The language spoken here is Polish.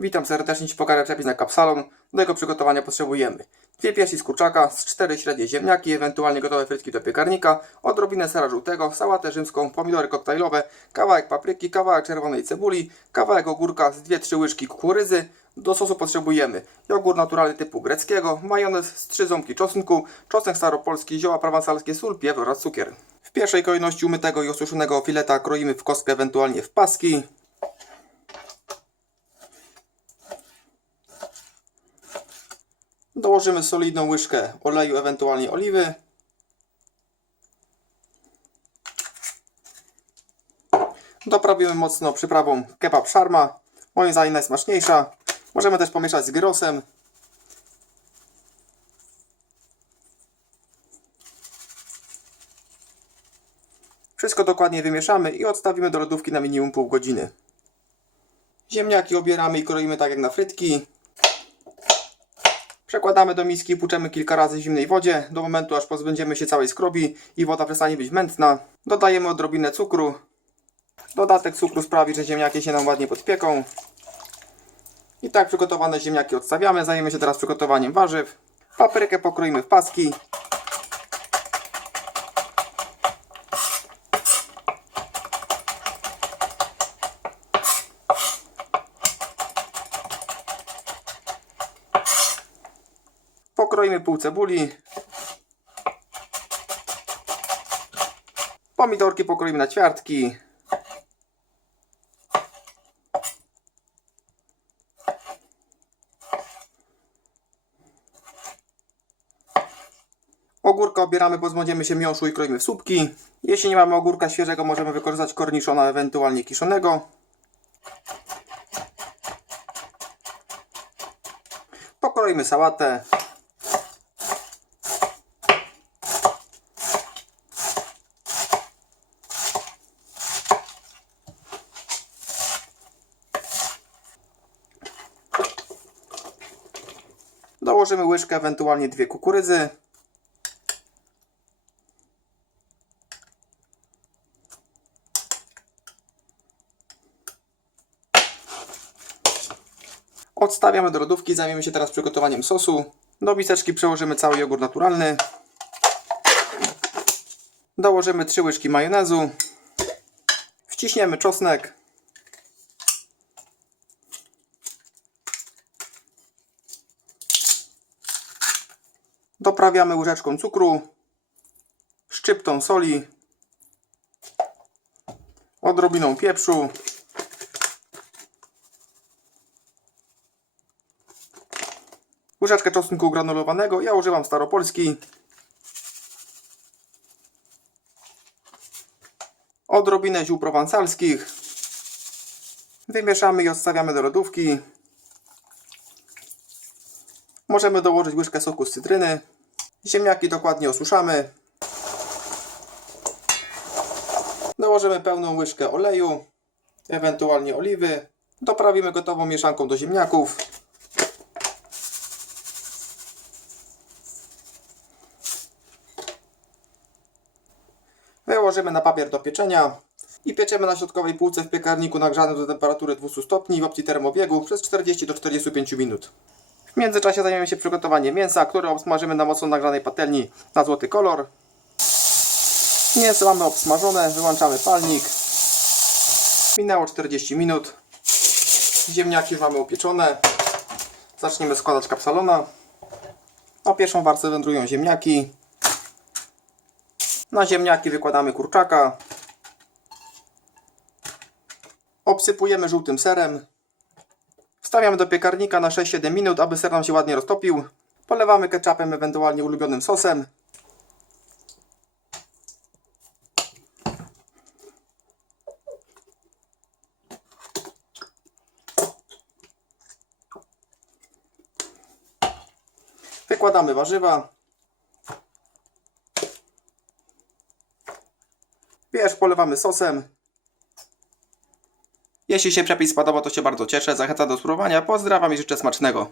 Witam serdecznie, Ci pokażę przepis na kapsalon. Do jego przygotowania potrzebujemy dwie piersi z kurczaka, z cztery średnie ziemniaki, ewentualnie gotowe frytki do piekarnika, odrobinę sera żółtego, sałatę rzymską, pomidory koktajlowe, kawałek papryki, kawałek czerwonej cebuli, kawałek ogórka z 2-3 łyżki kukurydzy. Do sosu potrzebujemy jogurt naturalny typu greckiego, majonez z 3 ząbki czosnku, czosnek staropolski, zioła prowansalskie, sól, pieprz oraz cukier. W pierwszej kolejności umytego i osuszonego fileta kroimy w kostkę, ewentualnie w paski. Dołożymy solidną łyżkę oleju, ewentualnie oliwy. Doprawimy mocno przyprawą kebab szarma. Moim zdaniem najsmaczniejsza. Możemy też pomieszać z gyrosem. Wszystko dokładnie wymieszamy i odstawimy do lodówki na minimum pół godziny. Ziemniaki obieramy i kroimy tak jak na frytki. Przekładamy do miski, płuczemy kilka razy w zimnej wodzie, do momentu aż pozbędziemy się całej skrobi i woda przestanie być mętna. Dodajemy odrobinę cukru. Dodatek cukru sprawi, że ziemniaki się nam ładnie podpieką. I tak przygotowane ziemniaki odstawiamy. Zajmiemy się teraz przygotowaniem warzyw. Paprykę pokroimy w paski. Pokroimy pół cebuli. Pomidorki pokroimy na ćwiartki. Ogórka obieramy, pozbędziemy się miąższu i kroimy w słupki. Jeśli nie mamy ogórka świeżego, możemy wykorzystać korniszona, ewentualnie kiszonego. Pokroimy sałatę. Dołożymy łyżkę, ewentualnie dwie kukurydzy. Odstawiamy do lodówki, zajmiemy się teraz przygotowaniem sosu. Do miseczki przełożymy cały jogurt naturalny. Dołożymy 3 łyżki majonezu. Wciśniemy czosnek. Doprawiamy łyżeczką cukru, szczyptą soli, odrobiną pieprzu, łyżeczkę czosnku granulowanego. Ja używam staropolski. Odrobinę ziół prowansalskich. Wymieszamy i odstawiamy do lodówki. Możemy dołożyć łyżkę soku z cytryny. Ziemniaki dokładnie osuszamy. Dołożymy pełną łyżkę oleju, ewentualnie oliwy. Doprawimy gotową mieszanką do ziemniaków. Wyłożymy na papier do pieczenia i pieczemy na środkowej półce w piekarniku nagrzanym do temperatury 200 stopni w opcji termobiegu przez 40 do 45 minut. W międzyczasie zajmiemy się przygotowaniem mięsa, które obsmażymy na mocno nagrzanej patelni na złoty kolor. Mięso mamy obsmażone, wyłączamy palnik. Minęło 40 minut. Ziemniaki mamy upieczone. Zaczniemy składać kapsalona. Na pierwszą warstwę wędrują ziemniaki. Na ziemniaki wykładamy kurczaka. Obsypujemy żółtym serem. Wstawiamy do piekarnika na 6-7 minut, aby ser nam się ładnie roztopił. Polewamy ketchupem, ewentualnie ulubionym sosem. Wykładamy warzywa. Wierz polewamy sosem. Jeśli się przepis spodobał, to się bardzo cieszę. Zachęcam do spróbowania. Pozdrawiam i życzę smacznego.